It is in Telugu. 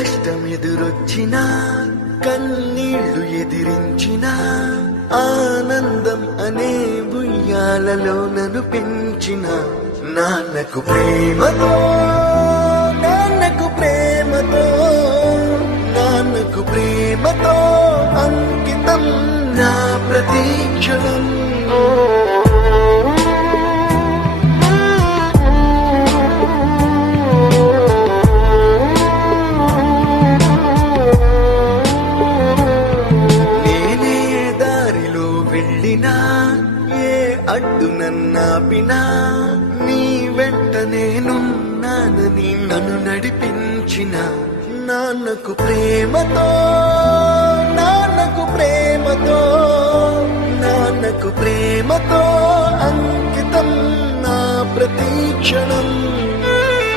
కష్టం ఎదురొచ్చినా కన్నీళ్లు ఎదిరించినా ఆనందం అనే ఉయ్యాలలో నన్ను పెంచిన నాన్నకు ప్రేమతో నాన్నకు ప్రేమతో నాన్నకు ప్రేమతో అంకితం నా ప్రతీక్షణం. ఏ అడ్డు నన్నాపినా నీ వెంట నేనున్నానని నన్ను నడిపించిన నాన్నకు ప్రేమతో నాన్నకు ప్రేమతో నాన్నకు ప్రేమతో అంకితం నా ప్రతీక్షణం.